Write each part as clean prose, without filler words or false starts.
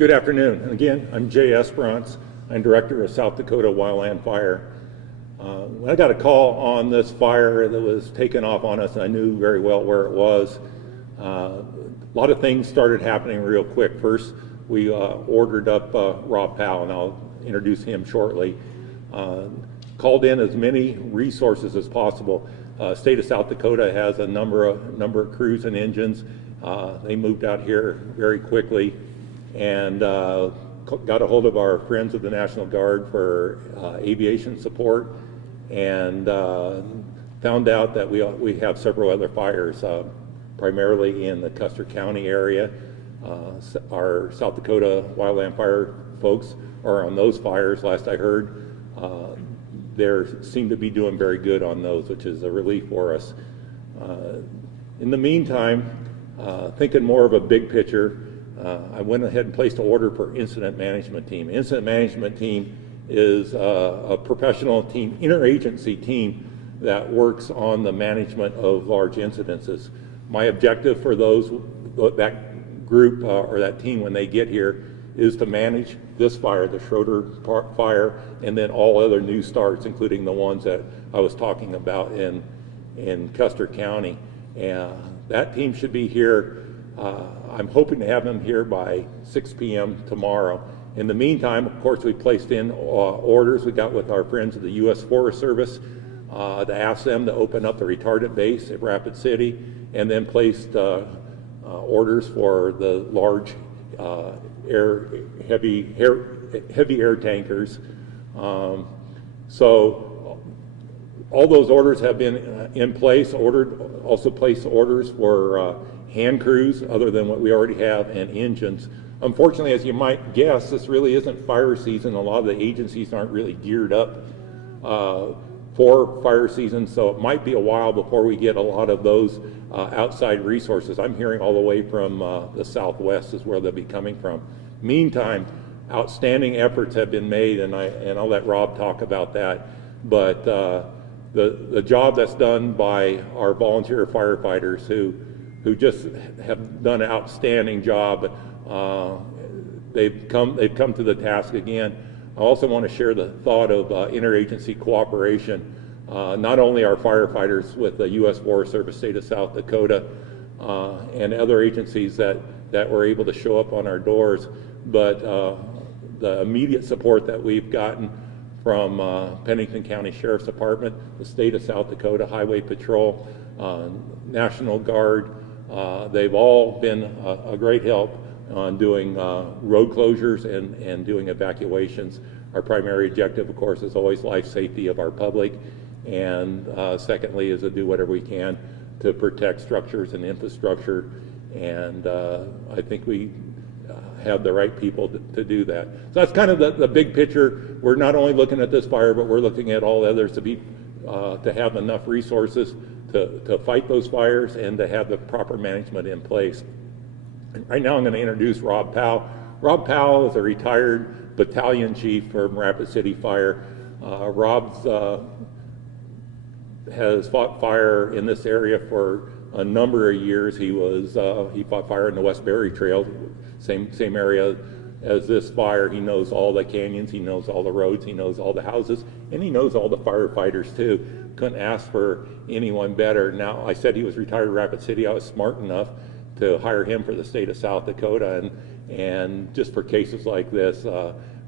Good afternoon. And again, I'm Jay Esperance. I'm Director of South Dakota Wildland Fire. When I got a call on this fire that was taken off on us, and I knew very well where it was, a lot of things started happening real quick. First, we ordered up Rob Powell, and I'll introduce him shortly. Called in as many resources as possible. State of South Dakota has a number of crews and engines. They moved out here very quickly and got a hold of our friends of the National Guard for aviation support, and found out that we have several other fires, primarily in the Custer County area. Our South Dakota Wildland Fire folks are on those fires, last I heard. They seem to be doing very good on those, which is a relief for us. In the meantime, thinking more of a big picture, I went ahead and placed an order for incident management team. Incident management team is a professional team, interagency team that works on the management of large incidences. My objective for that group or that team when they get here is to manage this fire, the Schroeder Fire, and then all other new starts, including the ones that I was talking about in Custer County. And that team should be here. I'm hoping to have them here by 6 p.m. tomorrow. In the meantime, of course, we placed in orders we got with our friends of the U.S. Forest Service to ask them to open up the retardant base at Rapid City, and then placed orders for the large heavy air tankers. So all those orders have been in place. Also placed orders for hand crews other than what we already have, and engines. Unfortunately, as you might guess, this really isn't fire season. A lot of the agencies aren't really geared up for fire season, so it might be a while before we get a lot of those outside resources. I'm hearing all the way from the Southwest is where they'll be coming from. Meantime, outstanding efforts have been made, and I'll let Rob talk about that. But the job that's done by our volunteer firefighters who just have done an outstanding job. They've come to the task again. I also want to share the thought of interagency cooperation. Not only our firefighters with the U.S. Forest Service, State of South Dakota, and other agencies that were able to show up on our doors, but the immediate support that we've gotten from Pennington County Sheriff's Department, the State of South Dakota Highway Patrol, National Guard. They've all been a great help on doing road closures and doing evacuations. Our primary objective, of course, is always life safety of our public, and secondly is to do whatever we can to protect structures and infrastructure, and I think we have the right people to do that. So that's kind of the big picture. We're not only looking at this fire, but we're looking at all others to have enough resources to fight those fires and to have the proper management in place. And right now I'm going to introduce Rob Powell. Rob Powell is a retired battalion chief from Rapid City Fire. Rob has fought fire in this area for a number of years. He fought fire in the Westbury Trail, same area as this fire. He knows all the canyons, he knows all the roads, he knows all the houses, and he knows all the firefighters too. Couldn't ask for anyone better. Now, I said he was retired at Rapid City. I was smart enough to hire him for the state of South Dakota, and just for cases like this,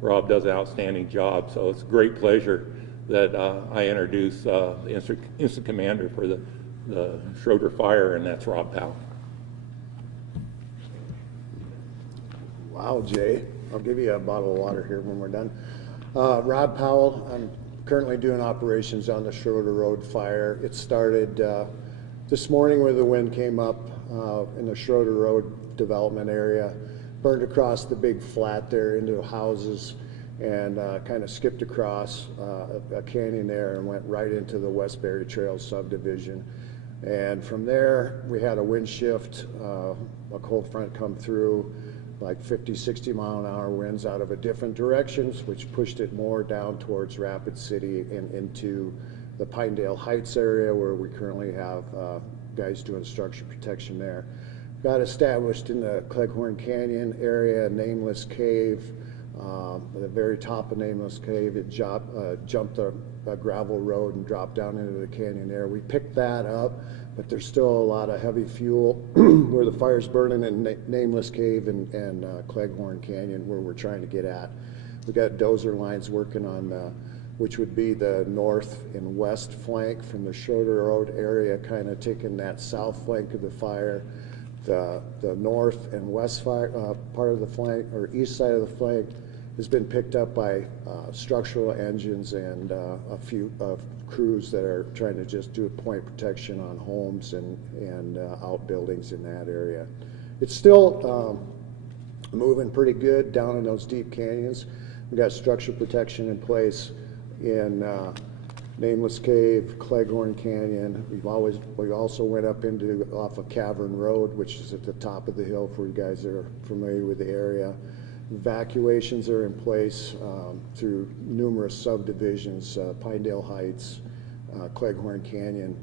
Rob does an outstanding job. So it's a great pleasure that I introduce the instant commander for the Schroeder Fire, and that's Rob Powell. Wow, Jay. I'll give you a bottle of water here when we're done. Rob Powell, I'm currently doing operations on the Schroeder Road Fire. It started this morning where the wind came up in the Schroeder Road development area, burned across the big flat there into houses, and kind of skipped across a canyon there and went right into the Westbury Trail subdivision. And from there, we had a wind shift, a cold front come through, like 50, 60 mile an hour winds out of a different directions, which pushed it more down towards Rapid City and into the Pinedale Heights area where we currently have guys doing structure protection there. got established in the Cleghorn Canyon area, Nameless Cave. At the very top of Nameless Cave, it jumped a gravel road and dropped down into the canyon there. We picked that up, but there's still a lot of heavy fuel where the fire's burning in Nameless Cave and Cleghorn Canyon, where we're trying to get at. We got dozer lines working on which would be the north and west flank from the Schroeder Road area, kind of taking that south flank of the fire. The north and west fire, part of the flank, or east side of the flank, has been picked up by structural engines and a few crews that are trying to just do point protection on homes and outbuildings in that area. It's still moving pretty good down in those deep canyons. We've got structure protection in place in Nameless Cave, Cleghorn Canyon. We also went up off of Cavern Road, which is at the top of the hill for you guys that are familiar with the area. Evacuations are in place through numerous subdivisions, Pinedale Heights, Cleghorn Canyon,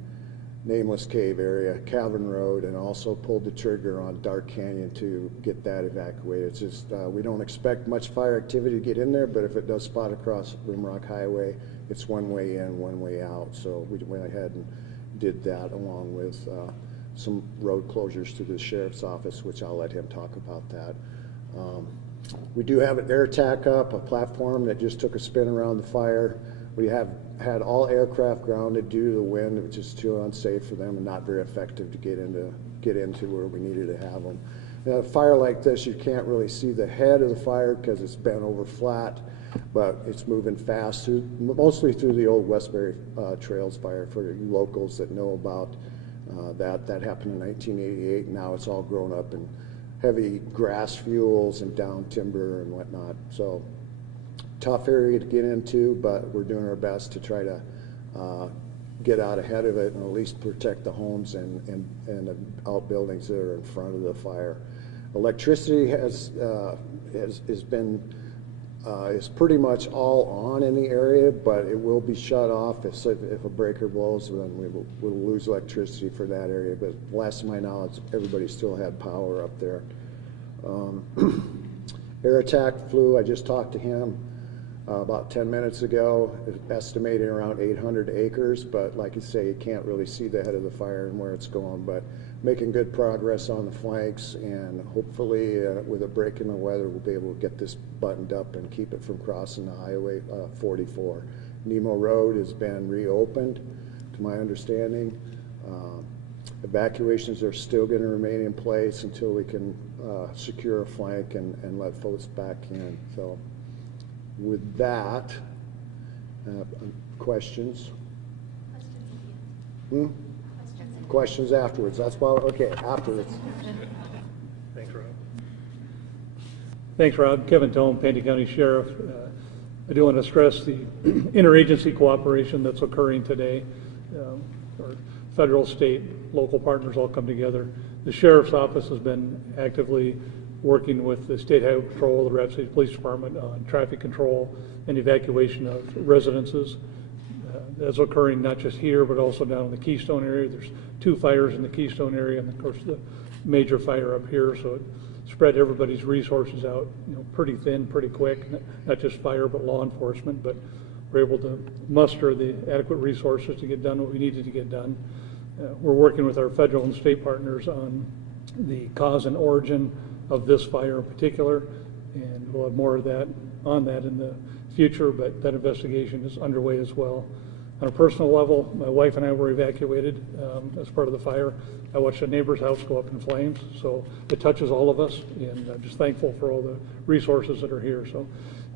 Nameless Cave area, Cavern Road, and also pulled the trigger on Dark Canyon to get that evacuated. It's just, we don't expect much fire activity to get in there, but if it does spot across Rimrock Highway, it's one way in, one way out. So we went ahead and did that along with some road closures to the sheriff's office, which I'll let him talk about that. We do have an air tack up, a platform that just took a spin around the fire. We have had all aircraft grounded due to the wind, which is too unsafe for them and not very effective to get into where we needed to have them. In a fire like this, you can't really see the head of the fire because it's bent over flat, but it's moving fast, mostly through the old Westbury Trails fire for you locals that know about that. That happened in 1988, and now it's all grown up in heavy grass fuels and down timber and whatnot. So tough area to get into, but we're doing our best to try to get out ahead of it and at least protect the homes and the outbuildings that are in front of the fire. Electricity is pretty much all on in the area, but it will be shut off if a breaker blows. Then we'll lose electricity for that area. But last to my knowledge, everybody still had power up there. Air attack flew. I just talked to him about 10 minutes ago, estimating around 800 acres, but like you say, you can't really see the head of the fire and where it's going, but making good progress on the flanks, and hopefully with a break in the weather, we'll be able to get this buttoned up and keep it from crossing the Highway 44. Nemo Road has been reopened, to my understanding. Evacuations are still going to remain in place until we can secure a flank and let folks back in. So with that, questions? Questions afterwards. That's why, okay, afterwards. Thanks, Rob. Thanks, Rob. Kevin Tome, Pantee County Sheriff. I do want to stress the interagency cooperation that's occurring today. Our federal, state, local partners all come together. The Sheriff's Office has been actively working with the State Highway Patrol, the Rapid City Police Department on traffic control and evacuation of residences. That's occurring not just here, but also down in the Keystone area. There's 2 fires in the Keystone area, and of course the major fire up here. So it spread everybody's resources out, pretty thin, pretty quick. Not just fire, but law enforcement. But we're able to muster the adequate resources to get done what we needed to get done. We're working with our federal and state partners on the cause and origin of this fire in particular, and we'll have more of that on that in the future, but that investigation is underway as well. On a personal level, my wife and I were evacuated as part of the fire. I watched a neighbor's house go up in flames, so it touches all of us, and I'm just thankful for all the resources that are here. So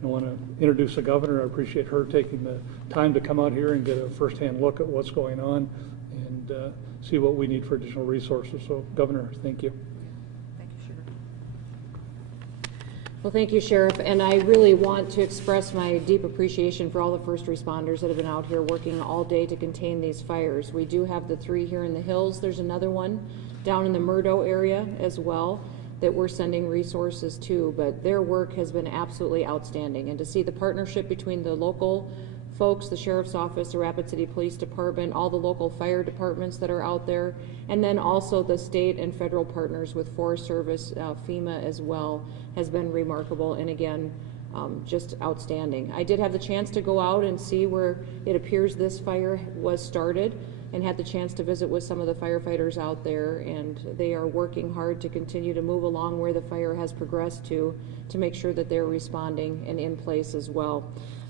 I want to introduce the governor. I appreciate her taking the time to come out here and get a firsthand look at what's going on and see what we need for additional resources. So, Governor, thank you. Thank you, Sheriff. Well, thank you, Sheriff, and I really want to express my deep appreciation for all the first responders that have been out here working all day to contain these fires. We do have the 3 here in the hills. There's another one down in the Murdo area as well that we're sending resources to, but their work has been absolutely outstanding. And to see the partnership between the local folks, the Sheriff's Office, the Rapid City Police Department, all the local fire departments that are out there, and then also the state and federal partners with Forest Service, FEMA as well, has been remarkable, and again, just outstanding. I did have the chance to go out and see where it appears this fire was started, and had the chance to visit with some of the firefighters out there, and they are working hard to continue to move along where the fire has progressed to make sure that they're responding and in place as well.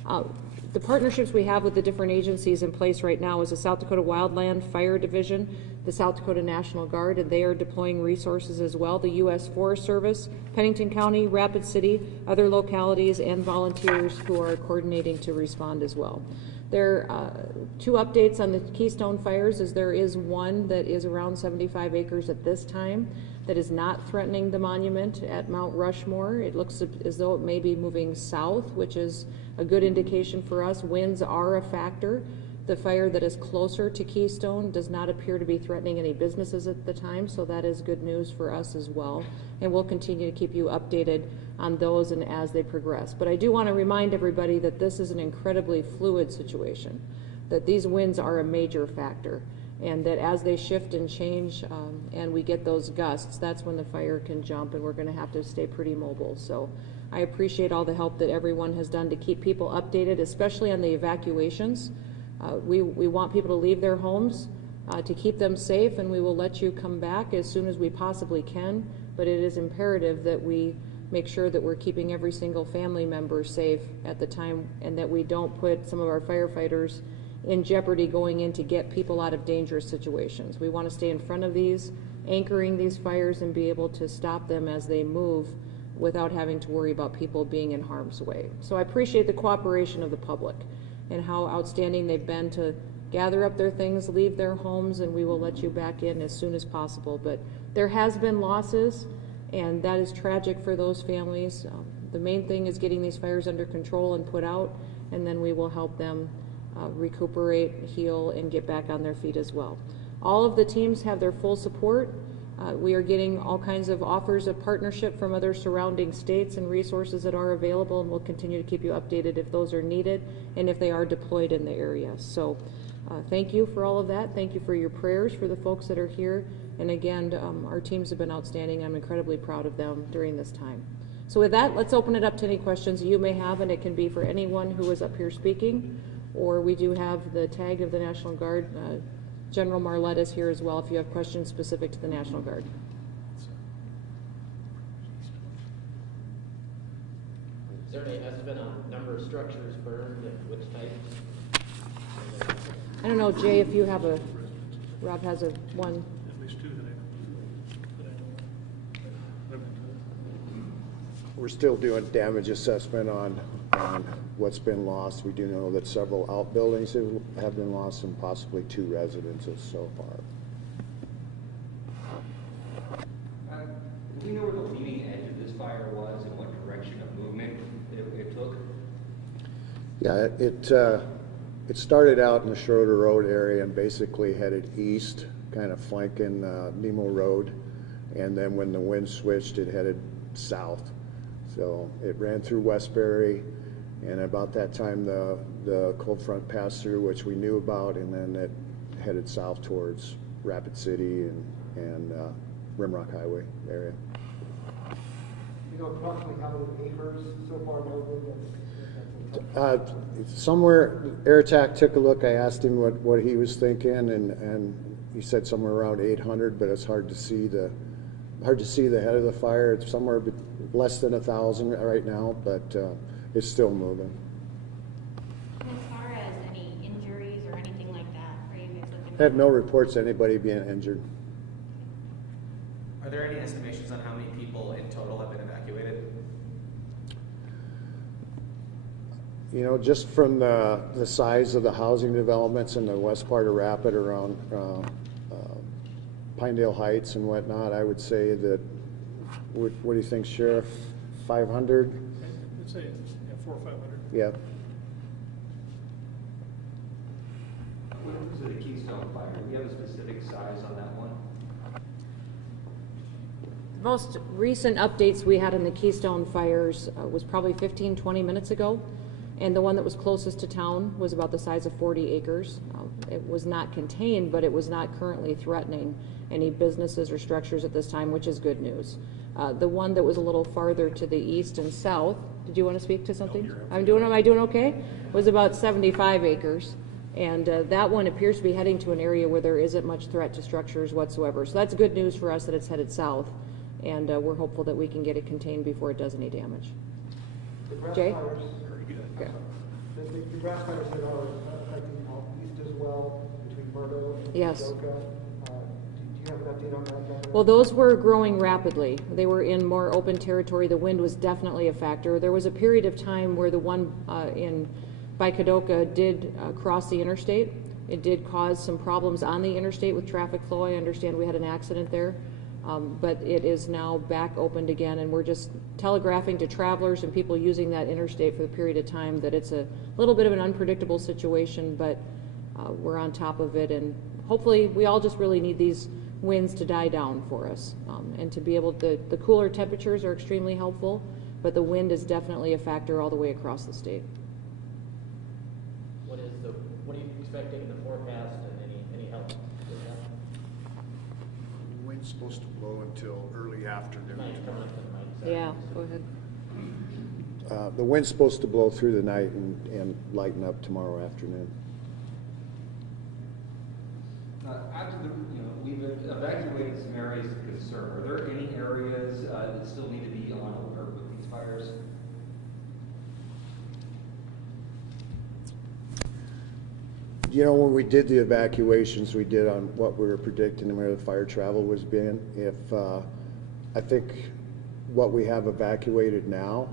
The partnerships we have with the different agencies in place right now is the South Dakota Wildland Fire Division, the South Dakota National Guard, and they are deploying resources as well, the U.S. Forest Service, Pennington County, Rapid City, other localities, and volunteers who are coordinating to respond as well. There are two updates on the Keystone fires. There is one that is around 75 acres at this time that is not threatening the monument at Mount Rushmore. It looks as though it may be moving south, which is a good indication for us. Winds are a factor. The fire that is closer to Keystone does not appear to be threatening any businesses at the time, so that is good news for us as well. And we'll continue to keep you updated on those and as they progress. But I do want to remind everybody that this is an incredibly fluid situation, that these winds are a major factor, and that as they shift and change and we get those gusts, that's when the fire can jump, and we're going to have to stay pretty mobile. So I appreciate all the help that everyone has done to keep people updated, especially on the evacuations. We want people to leave their homes to keep them safe, and we will let you come back as soon as we possibly can, but it is imperative that we make sure that we're keeping every single family member safe at the time, and that we don't put some of our firefighters in jeopardy going in to get people out of dangerous situations. We want to stay in front of these, anchoring these fires, and be able to stop them as they move without having to worry about people being in harm's way. So I appreciate the cooperation of the public and how outstanding they've been to gather up their things, leave their homes, and we will let you back in as soon as possible. But there has been losses, and that is tragic for those families. The main thing is getting these fires under control and put out, and then we will help them recuperate, heal, and get back on their feet as well. All of the teams have their full support. We are getting all kinds of offers of partnership from other surrounding states and resources that are available, and we'll continue to keep you updated if those are needed and if they are deployed in the area. So thank you for all of that. Thank you for your prayers for the folks that are here. And again, our teams have been outstanding. I'm incredibly proud of them during this time. So with that, let's open it up to any questions you may have, and it can be for anyone who is up here speaking, or we do have the tag of the National Guard. General Marlette is here as well if you have questions specific to the National Guard. Is there any estimate on number of structures burned and which type? I don't know, Jay, if you have Rob has one. At least two that I know. We're still doing damage assessment on what's been lost. We do know that several outbuildings have been lost and possibly 2 residences so far. Do you know where the leading edge of this fire was and what direction of movement it took? Yeah, it started out in the Schroeder Road area and basically headed east, kind of flanking Nemo Road, and then when the wind switched, it headed south. So it ran through Westbury, and about that time the cold front passed through, which we knew about, and then it headed south towards Rapid City and Rimrock Highway area. You know approximately how many acres so far known? Somewhere, AirTac took a look. I asked him what he was thinking, and he said somewhere around 800, but it's hard to see the head of the fire. It's somewhere less than 1,000 right now, but it's still moving. As far as any injuries or anything like that, are you guys looking? I have no reports of anybody being injured. Are there any estimations on how many people in total have been evacuated? You know, just from the size of the housing developments in the west part of Rapid around Pinedale Heights and whatnot, I would say that, what do you think, Sheriff? 500? I'd say 400 or 500. Yeah. When it comes to the Keystone fire, do you have a specific size on that one? The most recent updates we had on the Keystone fires was probably 15-20 minutes ago. And the one that was closest to town was about the size of 40 acres. It was not contained, but it was not currently threatening any businesses or structures at this time, which is good news. The one that was a little farther to the east and south, did you want to speak to something? Am I doing okay? Was about 75 acres. And that one appears to be heading to an area where there isn't much threat to structures whatsoever. So that's good news for us that it's headed south. And we're hopeful that we can get it contained before it does any damage. The grass Jay? fires, Okay. the grass fires that are affecting out east as well, between Murdo and Yes. Paducah, do you have an update on that? Well, those were growing rapidly. They were in more open territory. The wind was definitely a factor. There was a period of time where the one by Kadoka did cross the interstate. It did cause some problems on the interstate with traffic flow. I understand we had an accident there. But it is now back opened again, and we're just telegraphing to travelers and people using that interstate for the period of time that it's a little bit of an unpredictable situation, but we're on top of it, and hopefully we all just really need these winds to die down for us, and to be able to, the cooler temperatures are extremely helpful, but the wind is definitely a factor all the way across the state. What are you expecting in the forecast, and any help with that? Wind's supposed to blow until early afternoon Might come tomorrow. up to the mic. Yeah, go ahead. The wind's supposed to blow through the night and lighten up tomorrow afternoon. After we've evacuated some areas of concern. Are there any areas that still need to be on alert with these fires? You know, when we did the evacuations, we did on what we were predicting and where the fire travel was being. I think what we have evacuated now,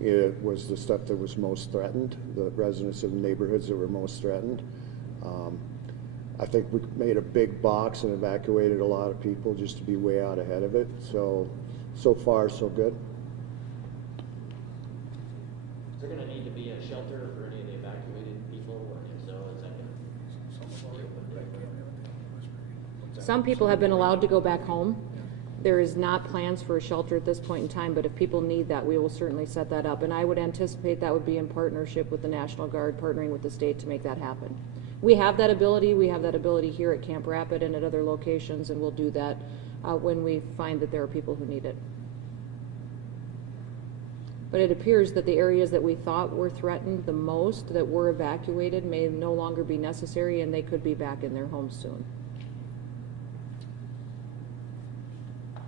it was the stuff that was most threatened, the residents of the neighborhoods that were most threatened. I think we made a big box and evacuated a lot of people just to be way out ahead of it. So far, so good. Is there gonna need to be a shelter for any of the evacuated people, or if so, is that gonna be open? Some people have been allowed to go back home. There is not plans for a shelter at this point in time, but if people need that, we will certainly set that up. And I would anticipate that would be in partnership with the National Guard, partnering with the state to make that happen. We have that ability. We have that ability here at Camp Rapid and at other locations, and we'll do that when we find that there are people who need it. But it appears that the areas that we thought were threatened the most, that were evacuated, may no longer be necessary, and they could be back in their homes soon.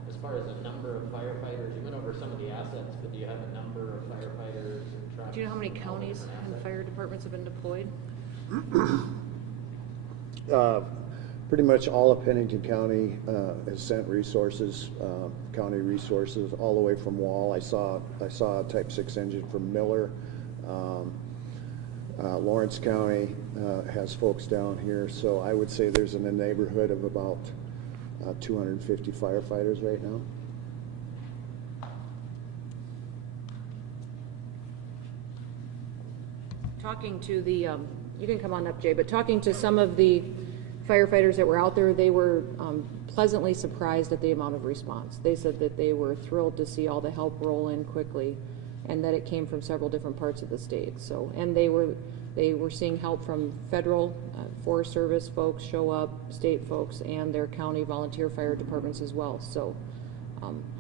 As far as the number of firefighters, you went over some of the assets, but do you have a number of firefighters and trucks? Do you know how many and all the counties different and assets? fire departments have been deployed? Pretty much all of Pennington County has sent resources, county resources, all the way from Wall. I saw a Type 6 engine from Miller. Lawrence County has folks down here, so I would say there's in the neighborhood of about 250 firefighters right now. Talking to the, you can come on up, Jay, but talking to some of the firefighters that were out there, they were pleasantly surprised at the amount of response. They said that they were thrilled to see all the help roll in quickly, and that it came from several different parts of the state. So, and they were seeing help from federal Forest Service folks show up, state folks, and their county volunteer fire departments as well. So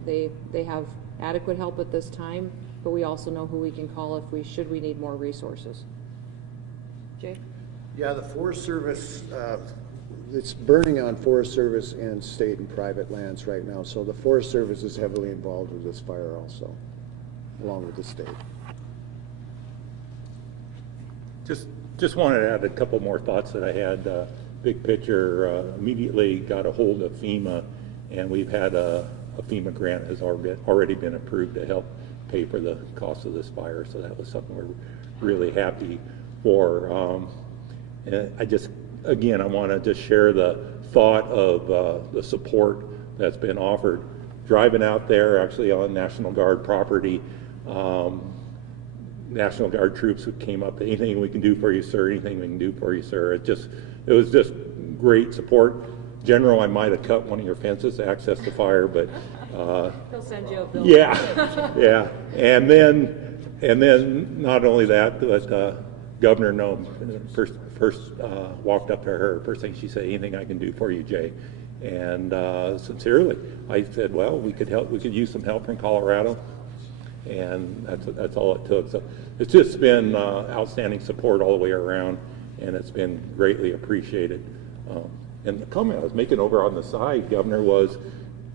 they have adequate help at this time, but we also know who we can call if we need more resources. Jay? Yeah, the Forest Service, it's burning on Forest Service and state and private lands right now. So the Forest Service is heavily involved with this fire also, along with the state. Just wanted to add a couple more thoughts that I had. Big picture, immediately got a hold of FEMA, and we've had a FEMA grant has already been approved to help pay for the cost of this fire. So that was something we're really happy for. And I want to just share the thought of the support that's been offered. Driving out there, actually on National Guard property, National Guard troops who came up, anything we can do for you, sir, anything we can do for you, sir. It was just great support. General, I might have cut one of your fences to access the fire, but They'll send you a bill. yeah, yeah. And then And then not only that, but Governor Nome first walked up to her. First thing she said, "Anything I can do for you, Jay?" And sincerely, I said, "Well, we could help. We could use some help from Colorado." And that's all it took. So it's just been outstanding support all the way around, and it's been greatly appreciated. And the comment I was making over on the side, Governor, was,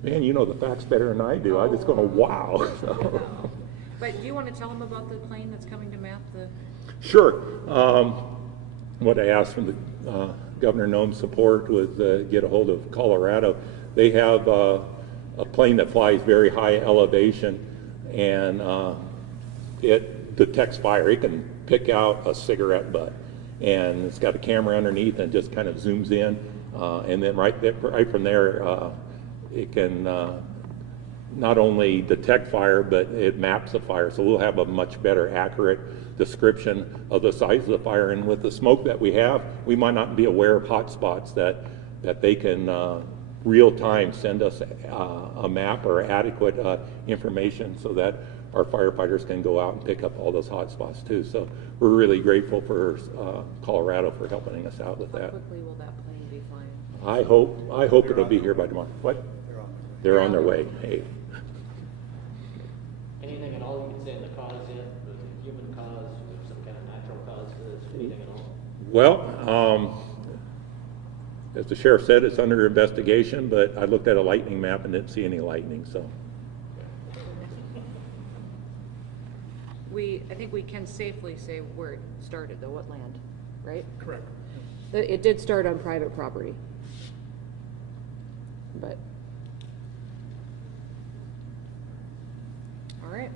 "Man, you know the facts better than I do." I was going, "Wow." So. But do you want to tell them about the plane that's coming to map the? Sure. What I asked from the Governor Nome's support was get a hold of Colorado. They have a plane that flies very high elevation, and it detects fire. It can pick out a cigarette butt, and it's got a camera underneath and just kind of zooms in, and then right from there, it can not only detect fire, but it maps the fire. So we'll have a much better accurate description of the size of the fire. And with the smoke that we have, we might not be aware of hot spots that they can real time send us a map or adequate information so that our firefighters can go out and pick up all those hot spots too. So we're really grateful for Colorado for helping us out with How that. quickly will that plane be flying? I hope it'll be here by tomorrow. What? They're on their way. Hey. Anything at all you can say in the cause yet, the human cause, or some kind of natural cause for this, anything at all? Well, as the sheriff said, it's under investigation, but I looked at a lightning map and didn't see any lightning, so. I think we can safely say where it started, though, what land, right? Correct. It did start on private property. But. All right.